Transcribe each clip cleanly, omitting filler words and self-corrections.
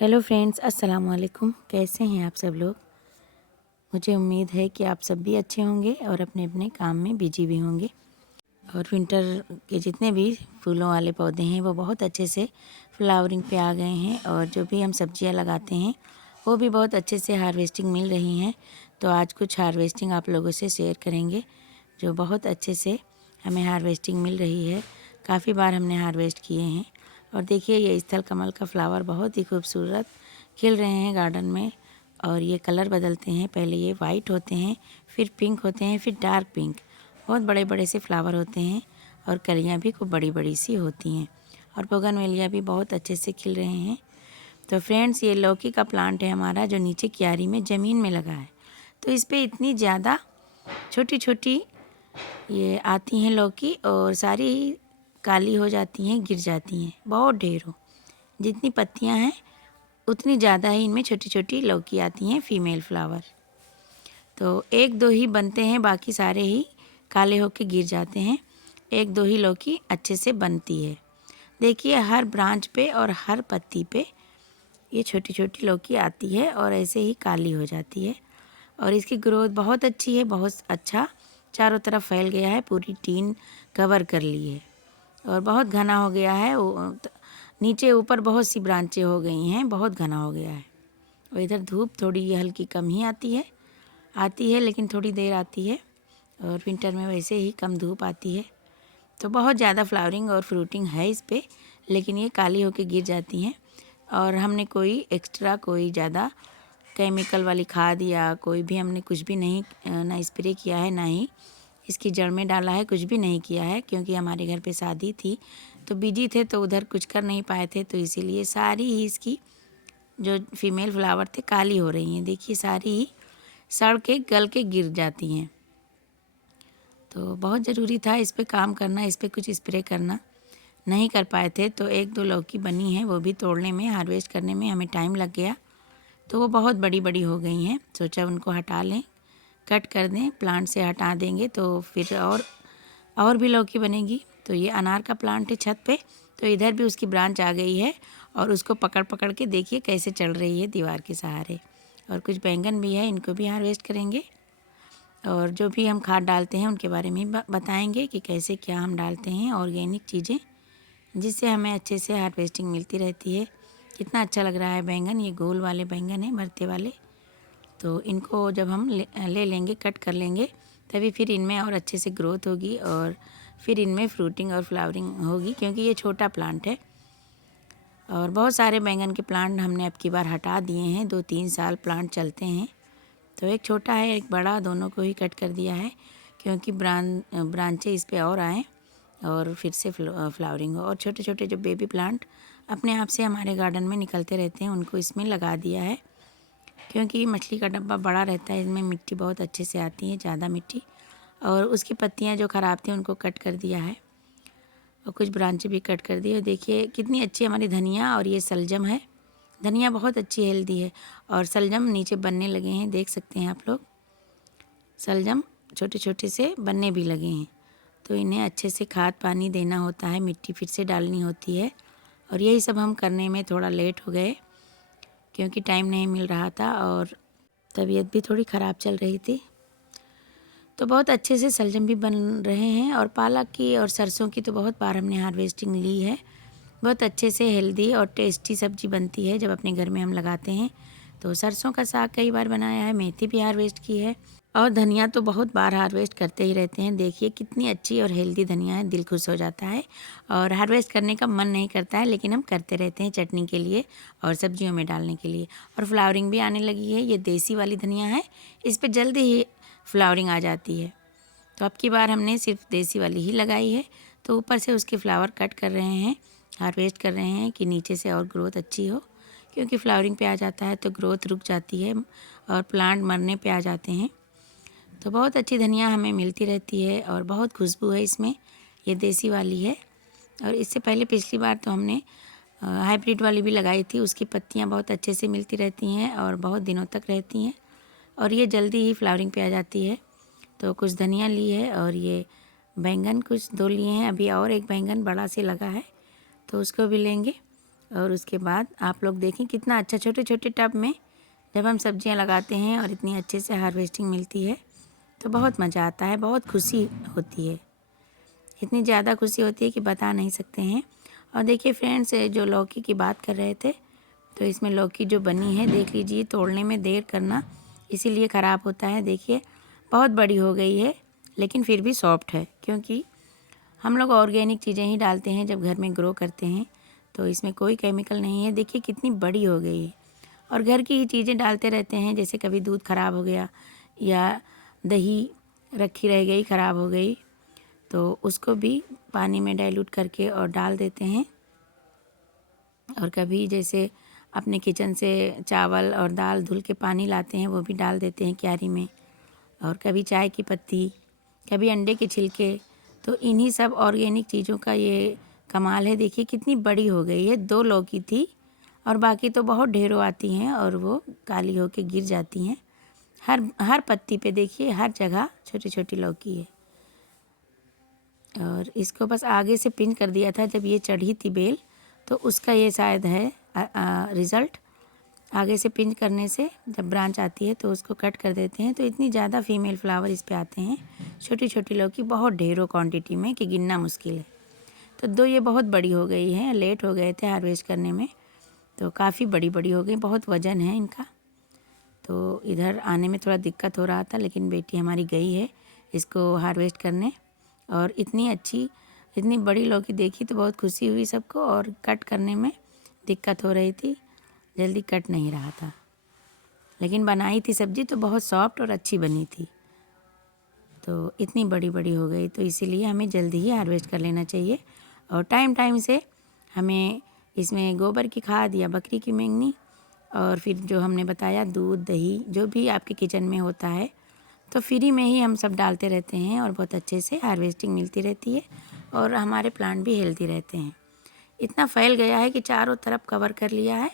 Hello friends, अस्सलाम वालेकुम। कैसे हैं आप सब लोग। मुझे उम्मीद है कि आप सब भी अच्छे होंगे और अपने अपने काम में बिजी भी होंगे। और विंटर के जितने भी फूलों वाले पौधे हैं वो बहुत अच्छे से फ्लावरिंग पे आ गए हैं और जो भी हम सब्जियां लगाते हैं वो भी बहुत अच्छे से हार्वेस्टिंग मिल रही हैं। तो आज कुछ हार्वेस्टिंग आप लोगों से शेयर करेंगे जो बहुत अच्छे से हमें हार्वेस्टिंग मिल रही है। काफ़ी बार हमने हार्वेस्ट किए हैं। और देखिए ये स्थल कमल का फ्लावर बहुत ही खूबसूरत खिल रहे हैं गार्डन में। और ये कलर बदलते हैं, पहले ये वाइट होते हैं, फिर पिंक होते हैं, फिर डार्क पिंक। बहुत बड़े बड़े से फ्लावर होते हैं और कलियाँ भी खूब बड़ी बड़ी सी होती हैं। और बोगनवेलिया भी बहुत अच्छे से खिल रहे हैं। तो फ्रेंड्स, ये लौकी का प्लांट है हमारा जो नीचे क्यारी में ज़मीन में लगा है। तो इस पर इतनी ज़्यादा छोटी छोटी ये आती हैं लौकी और सारी काली हो जाती हैं, गिर जाती हैं बहुत ढेरों। जितनी पत्तियां हैं उतनी ज़्यादा ही इनमें छोटी छोटी लौकी आती हैं, फीमेल फ्लावर। तो एक दो ही बनते हैं, बाकी सारे ही काले होके गिर जाते हैं। एक दो ही लौकी अच्छे से बनती है। देखिए हर ब्रांच पे और हर पत्ती पे ये छोटी छोटी लौकी आती है और ऐसे ही काली हो जाती है। और इसकी ग्रोथ बहुत अच्छी है, बहुत अच्छा चारों तरफ फैल गया है, पूरी टीन कवर कर ली है और बहुत घना हो गया है। नीचे ऊपर बहुत सी ब्रांचें हो गई हैं, बहुत घना हो गया है। और इधर धूप थोड़ी हल्की कम ही आती है लेकिन थोड़ी देर आती है। और विंटर में वैसे ही कम धूप आती है। तो बहुत ज़्यादा फ्लावरिंग और फ्रूटिंग है इस पर, लेकिन ये काली होके गिर जाती हैं। और हमने कोई एक्स्ट्रा कोई ज़्यादा केमिकल वाली खाद या कोई भी हमने कुछ भी नहीं ना स्प्रे किया है, ना ही इसकी जड़ में डाला है, कुछ भी नहीं किया है। क्योंकि हमारे घर पे शादी थी तो बिजी थे, तो उधर कुछ कर नहीं पाए थे। तो इसीलिए सारी ही इसकी जो फीमेल फ्लावर थे काली हो रही हैं। देखिए सारी ही सड़ के गल के गिर जाती हैं। तो बहुत ज़रूरी था इस पे काम करना, इस पे कुछ स्प्रे करना। नहीं कर पाए थे तो एक दो लौकी बनी है, वो भी तोड़ने में, हार्वेस्ट करने में हमें टाइम लग गया। तो वो बहुत बड़ी बड़ी हो गई हैं। सोचा उनको हटा लें, कट कर दें, प्लांट से हटा देंगे तो फिर और भी लौकी बनेगी। तो ये अनार का प्लांट है छत पे, तो इधर भी उसकी ब्रांच आ गई है और उसको पकड़ पकड़ के देखिए कैसे चल रही है दीवार के सहारे। और कुछ बैंगन भी है, इनको भी हार्वेस्ट करेंगे। और जो भी हम खाद डालते हैं उनके बारे में बताएंगे कि कैसे क्या हम डालते हैं, ऑर्गेनिक चीज़ें, जिससे हमें अच्छे से हार्वेस्टिंग मिलती रहती है। कितना अच्छा लग रहा है बैंगन, ये गोल वाले बैंगन हैं, भरते वाले। तो इनको जब हम ले लेंगे, कट कर लेंगे, तभी फिर इनमें और अच्छे से ग्रोथ होगी और फिर इनमें फ्रूटिंग और फ्लावरिंग होगी। क्योंकि ये छोटा प्लांट है। और बहुत सारे बैंगन के प्लांट हमने अब की बार हटा दिए हैं, 2-3 साल प्लांट चलते हैं। तो एक छोटा है एक बड़ा, दोनों को ही कट कर दिया है क्योंकि ब्रांचें इस पे और आएँ और फिर से फ्लावरिंग हो। और छोटे छोटे जो बेबी प्लांट अपने आप से हमारे गार्डन में निकलते रहते हैं, उनको इसमें लगा दिया है। क्योंकि मछली का डब्बा बड़ा रहता है, इसमें मिट्टी बहुत अच्छे से आती है, ज़्यादा मिट्टी। और उसकी पत्तियां जो ख़राब थी उनको कट कर दिया है और कुछ ब्रांचें भी कट कर दी। और देखिए कितनी अच्छी हमारी धनिया और ये सलजम है। धनिया बहुत अच्छी हेल्दी है और सलजम नीचे बनने लगे हैं, देख सकते हैं आप लोग। सलजम छोटे छोटे से बनने भी लगे हैं। तो इन्हें अच्छे से खाद पानी देना होता है, मिट्टी फिर से डालनी होती है। और यही सब हम करने में थोड़ा लेट हो गए क्योंकि टाइम नहीं मिल रहा था और तबीयत भी थोड़ी ख़राब चल रही थी। तो बहुत अच्छे से सलजम भी बन रहे हैं। और पालक की और सरसों की तो बहुत बार हमने हार्वेस्टिंग ली है। बहुत अच्छे से हेल्दी और टेस्टी सब्जी बनती है जब अपने घर में हम लगाते हैं। तो सरसों का साग कई बार बनाया है, मेथी भी हार्वेस्ट की है और धनिया तो बहुत बार हार्वेस्ट करते ही रहते हैं। देखिए कितनी अच्छी और हेल्दी धनिया है, दिल खुश हो जाता है। और हार्वेस्ट करने का मन नहीं करता है लेकिन हम करते रहते हैं चटनी के लिए और सब्जियों में डालने के लिए। और फ्लावरिंग भी आने लगी है। ये देसी वाली धनिया है, इस पर जल्दी ही फ्लावरिंग आ जाती है। तो अब की बार हमने सिर्फ देसी वाली ही लगाई है। तो ऊपर से उसके फ्लावर कट कर रहे हैं, हार्वेस्ट कर रहे हैं कि नीचे से और ग्रोथ अच्छी हो। क्योंकि फ्लावरिंग पे आ जाता है तो ग्रोथ रुक जाती है और प्लांट मरने पे आ जाते हैं। तो बहुत अच्छी धनिया हमें मिलती रहती है और बहुत खुशबू है इसमें। ये देसी वाली है। और इससे पहले पिछली बार तो हमने हाइब्रिड वाली भी लगाई थी, उसकी पत्तियां बहुत अच्छे से मिलती रहती हैं और बहुत दिनों तक रहती हैं। और ये जल्दी ही फ्लावरिंग पे आ जाती है। तो कुछ धनिया ली है और ये बैंगन कुछ 2 लिए हैं, अभी और एक बैंगन बड़ा से लगा है तो उसको भी लेंगे। और उसके बाद आप लोग देखें कितना अच्छा छोटे छोटे टब में जब हम सब्जियां लगाते हैं और इतनी अच्छे से हार्वेस्टिंग मिलती है तो बहुत मज़ा आता है, बहुत खुशी होती है। इतनी ज़्यादा खुशी होती है कि बता नहीं सकते हैं। और देखिए फ्रेंड्स, जो लौकी की बात कर रहे थे तो इसमें लौकी जो बनी है देख लीजिए, तोड़ने में देर करना इसीलिए ख़राब होता है। देखिए बहुत बड़ी हो गई है लेकिन फिर भी सॉफ्ट है, क्योंकि हम लोग ऑर्गेनिक चीज़ें ही डालते हैं जब घर में ग्रो करते हैं, तो इसमें कोई केमिकल नहीं है। देखिए कितनी बड़ी हो गई है। और घर की ही चीज़ें डालते रहते हैं, जैसे कभी दूध ख़राब हो गया या दही रखी रह गई ख़राब हो गई तो उसको भी पानी में डाइल्यूट करके और डाल देते हैं। और कभी जैसे अपने किचन से चावल और दाल धुल के पानी लाते हैं वो भी डाल देते हैं क्यारी में। और कभी चाय की पत्ती, कभी अंडे के छिलके, तो इन्हीं सब ऑर्गेनिक चीज़ों का ये कमाल है। देखिए कितनी बड़ी हो गई है। 2 लौकी थी और बाकी तो बहुत ढेरों आती हैं और वो काली होके गिर जाती हैं। हर पत्ती पे देखिए, हर जगह छोटी छोटी लौकी है। और इसको बस आगे से पिन कर दिया था जब ये चढ़ी थी बेल, तो उसका ये शायद है रिज़ल्ट। आगे से पिंच करने से जब ब्रांच आती है तो उसको कट कर देते हैं, तो इतनी ज़्यादा फीमेल फ्लावर इस पे आते हैं छोटी छोटी लौकी, बहुत ढेरों क्वांटिटी में कि गिनना मुश्किल है। तो 2 ये बहुत बड़ी हो गई हैं, लेट हो गए थे हार्वेस्ट करने में तो काफ़ी बड़ी बड़ी हो गई, बहुत वज़न है इनका। तो इधर आने में थोड़ा दिक्कत हो रहा था, लेकिन बेटी हमारी गई है इसको हार्वेस्ट करने। और इतनी अच्छी इतनी बड़ी लौकी देखी तो बहुत खुशी हुई सबको, और कट करने में दिक्कत हो रही थी, जल्दी कट नहीं रहा था। लेकिन बनाई थी सब्ज़ी तो बहुत सॉफ्ट और अच्छी बनी थी। तो इतनी बड़ी बड़ी हो गई, तो इसीलिए हमें जल्दी ही हार्वेस्ट कर लेना चाहिए। और टाइम टाइम से हमें इसमें गोबर की खाद या बकरी की मेंगनी, और फिर जो हमने बताया दूध दही जो भी आपके किचन में होता है, तो फ्री में ही हम सब डालते रहते हैं और बहुत अच्छे से हार्वेस्टिंग मिलती रहती है और हमारे प्लांट भी हेल्दी रहते हैं। इतना फैल गया है कि चारों तरफ कवर कर लिया है,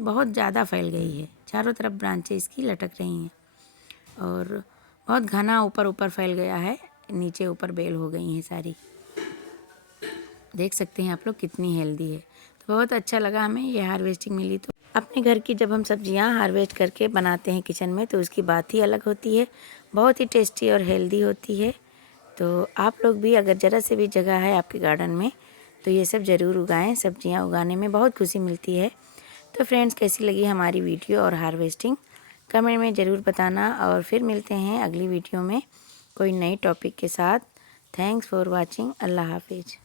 बहुत ज़्यादा फैल गई है, चारों तरफ ब्रांचें इसकी लटक रही हैं और बहुत घना ऊपर ऊपर फैल गया है, नीचे ऊपर बेल हो गई हैं सारी। देख सकते हैं आप लोग कितनी हेल्दी है। तो बहुत अच्छा लगा हमें ये हार्वेस्टिंग मिली। तो अपने घर की जब हम सब्जियां हार्वेस्ट करके बनाते हैं किचन में तो उसकी बात ही अलग होती है, बहुत ही टेस्टी और हेल्दी होती है। तो आप लोग भी अगर ज़रा से भी जगह है आपके गार्डन में तो ये सब ज़रूर उगाएं। सब्जियां उगाने में बहुत खुशी मिलती है। तो फ्रेंड्स, कैसी लगी हमारी वीडियो और हार्वेस्टिंग, कमेंट में ज़रूर बताना। और फिर मिलते हैं अगली वीडियो में कोई नई टॉपिक के साथ। Thanks for watching. अल्लाह हाफिज़।